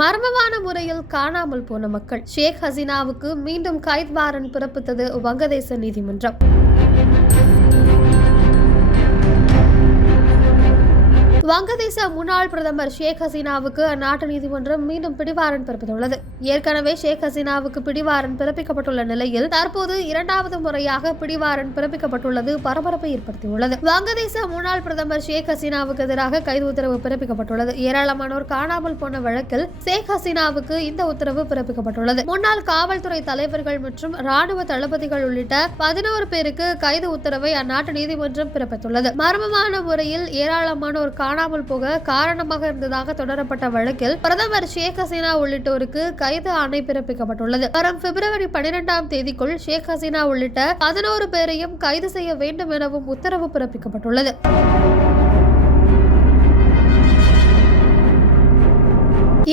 மர்மமான முறையில் காணாமல் போன மக்கள். ஷேக் ஹசீனாவுக்கு மீண்டும் கைத் வாரன் பிறப்பித்தது வங்கதேச நீதிமன்றம். வங்கதேச முன்னாள் பிரதமர் ஷேக் ஹசீனாவுக்கு அந்நாட்டு நீதிமன்றம் மீண்டும் பிடிவாரன் பிறப்பித்துள்ளது. ஏற்கனவே ஷேக் ஹசீனாவுக்கு பிடிவாரன் பிறப்பிக்கப்பட்டுள்ள நிலையில் தற்போது இரண்டாவது முறையாக பிடிவாரன் பிறப்பிக்கப்பட்டுள்ளது பரபரப்பை ஏற்படுத்தியுள்ளது. வங்கதேச முன்னாள் பிரதமர் ஷேக் ஹசீனாவுக்கு எதிராக கைது உத்தரவு பிறப்பிக்கப்பட்டுள்ளது. ஏராளமானோர் காணாமல் போன வழக்கில் ஷேக் ஹசீனாவுக்கு இந்த உத்தரவு பிறப்பிக்கப்பட்டுள்ளது. முன்னாள் காவல்துறை தலைவர்கள் மற்றும் ராணுவ தளபதிகள் உள்ளிட்ட பதினோரு பேருக்கு கைது உத்தரவை அந்நாட்டு நீதிமன்றம் பிறப்பித்துள்ளது. மர்மமான முறையில் ஏராளமானோர் காணாமல் போக காரணமாக இருந்ததாக தொடரப்பட்ட வழக்கில் பிரதமர் ஷேக் ஹசீனா உள்ளிட்டோருக்கு கைது ஆணை பிறப்பிக்கப்பட்டுள்ளது. வரும் பிப்ரவரி பனிரெண்டாம் தேதிக்குள் ஷேக் ஹசீனா உள்ளிட்ட பதினோரு பேரையும் கைது செய்ய வேண்டும் எனவும் உத்தரவு பிறப்பிக்கப்பட்டுள்ளது.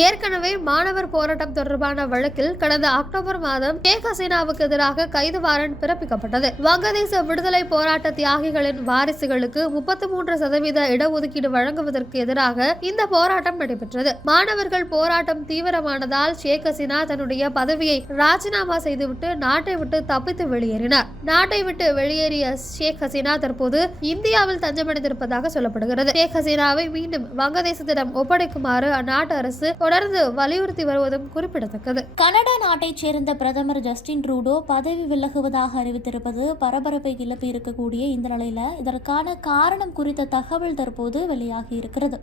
ஏற்கனவே மாணவர் போராட்டம் தொடர்பான வழக்கில் கடந்த அக்டோபர் மாதம் ஷேக் ஹசீனாவுக்கு எதிராக கைது வாரண்ட் பிறப்பிக்கப்பட்டது. வங்கதேச விடுதலை போராட்ட தியாகிகளின் வாரிசுகளுக்கு முப்பத்தி மூன்று சதவீத இடஒதுக்கீடு வழங்குவதற்கு எதிராக இந்த போராட்டம் நடைபெற்றது. மாணவர்கள் போராட்டம் தீவிரமானதால் ஷேக் ஹசீனா தன்னுடைய பதவியை ராஜினாமா செய்துவிட்டு நாட்டை விட்டு தப்பித்து வெளியேறினார். நாட்டை விட்டு வெளியேறிய ஷேக் ஹசீனா தற்போது இந்தியாவில் தஞ்சமடைந்திருப்பதாக சொல்லப்படுகிறது. ஷேக் ஹசீனாவை மீண்டும் வங்கதேசத்திடம் ஒப்படைக்குமாறு அந்நாட்டு அரசு தொடர்ந்து வலியுறுத்தி வருவதும் குறிப்பிடத்தக்கது. கனடா நாட்டைச் சேர்ந்த பிரதமர் ஜஸ்டின் ட்ரூடோ பதவி விலகுவதாக அறிவித்திருப்பது பரபரப்பை கிளப்பி இருக்கக்கூடிய இந்த நிலையில இதற்கான காரணம் குறித்த தகவல் தற்போது வெளியாகி இருக்கிறது.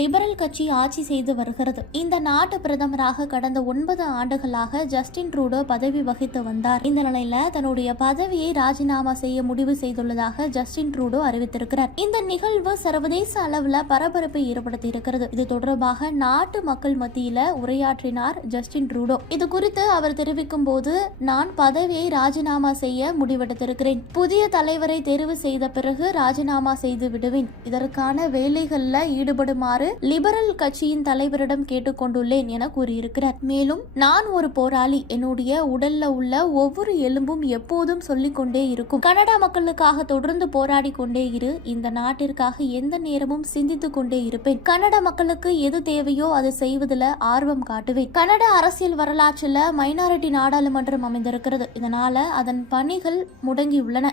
லிபரல் கட்சி ஆட்சி செய்து வருகிறது. இந்த நாட்டு பிரதமராக கடந்த ஒன்பது ஆண்டுகளாக ஜஸ்டின் ட்ரூடோ பதவி வகித்து வந்தார். இந்த நிலையில தன்னுடைய பதவியை ராஜினாமா செய்ய முடிவு செய்துள்ளதாக ஜஸ்டின் ட்ரூடோ அறிவித்திருக்கிறார். இந்த நிகழ்வு சர்வதேச அளவுல பரபரப்பை ஏற்படுத்தி இருக்கிறது இது தொடர்பாக நாட்டு மக்கள் மத்தியில உரையாற்றினார் ஜஸ்டின் ட்ரூடோ. இது குறித்து அவர் தெரிவிக்கும் போது நான் பதவியை ராஜினாமா செய்ய முடிவெடுத்திருக்கிறேன். புதிய தலைவரை தெரிவு செய்த பிறகு ராஜினாமா செய்து விடுவேன். இதற்கான வேலைகளில் ஈடுபடுமாறு லிபரல் கட்சியின் தலைவரிடம் கேட்டுக்கொண்டுள்ளேன் என கூறியிருக்கிறார். மேலும் நான் ஒரு போராளி. என்னுடைய உடல்ல உள்ள ஒவ்வொரு எலும்பும் எப்போதும் சொல்லிக் கொண்டே இருக்கும். கனடா மக்களுக்காக தொடர்ந்து போராடி கொண்டே இரு. இந்த நாட்டிற்காக எந்த நேரமும் சிந்தித்துக் கொண்டே இருப்பேன். கனடா மக்களுக்கு எது தேவையோ அதை செய்வதில் ஆர்வம் காட்டுவேன். கனடா அரசியல் வரலாற்றில் மைனாரிட்டி நாடாளுமன்றம் அமைந்திருக்கிறது. இதனால அதன் பணிகள் முடங்கியுள்ளன.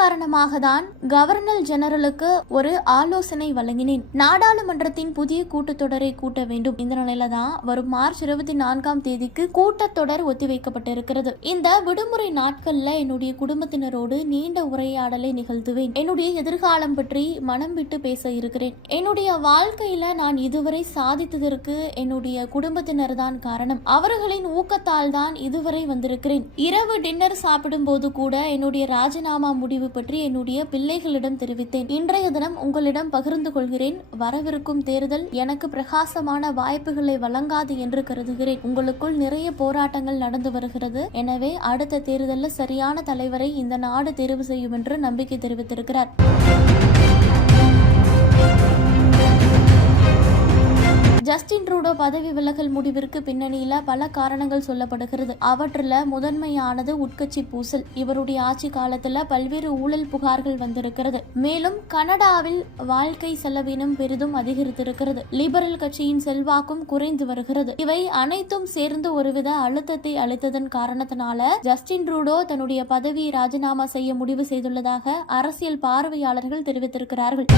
காரணமாக தான் கவர்னர் ஜெனரலுக்கு ஒரு ஆலோசனை வழங்கினேன். நாடாளுமன்றத்தின் புதிய கூட்டத்தொடரை கூட்ட வேண்டும். இந்த நிலையில தான் வரும் மார்ச் இருபத்தி நான்காம் தேதிக்கு கூட்டத்தொடர் ஒத்திவைக்கப்பட்டிருக்கிறது. இந்த விடுமுறை நாட்கள்ல என்னுடைய குடும்பத்தினரோடு நீண்ட உரையாடலை நிகழ்த்துவேன். என்னுடைய எதிர்காலம் பற்றி மனம் விட்டு பேச இருக்கிறேன். என்னுடைய வாழ்க்கையில நான் இதுவரை சாதித்ததற்கு என்னுடைய குடும்பத்தினர் தான் காரணம். அவர்களின் ஊக்கத்தால் தான் இதுவரை வந்திருக்கிறேன். இரவு டின்னர் சாப்பிடும் போது கூட என்னுடைய ராஜினாமா முடிவு பற்றி என்னுடைய பிள்ளைகளிடம் தெரிவித்தேன். இன்றைய தினம் உங்களிடம் பகிர்ந்து கொள்கிறேன். வரவிருக்கும் தேர்தல் எனக்கு பிரகாசமான வாய்ப்புகளை வழங்காது என்று கருதுகிறேன். உங்களுக்குள் நிறைய போராட்டங்கள் நடந்து வருகிறது. எனவே அடுத்த தேர்தலில் சரியான தலைவரை இந்த நாடு தேர்வு செய்யும் என்று நம்பிக்கை தெரிவித்திருக்கிறார். ஜஸ்டின் ட்ரூடோ பதவி விலகல் முடிவிற்கு பின்னணியில பல காரணங்கள் சொல்லப்படுகிறது. அவற்றில் முதன்மையானது உட்கட்சி பூசல். இவருடைய ஆட்சி காலத்துல பல்வேறு ஊழல் புகார்கள் வந்திருக்கிறது. மேலும் கனடாவில் வாழ்க்கை செலவினம் பெரிதும் அதிகரித்திருக்கிறது. லிபரல் கட்சியின் செல்வாக்கும் குறைந்து வருகிறது. இவை அனைத்தும் சேர்ந்து ஒருவித அழுத்தத்தை அளித்ததன் காரணத்தினால ஜஸ்டின் ட்ரூடோ தன்னுடைய பதவியை ராஜினாமா செய்ய முடிவு செய்துள்ளதாக அரசியல் பார்வையாளர்கள் தெரிவித்திருக்கிறார்கள்.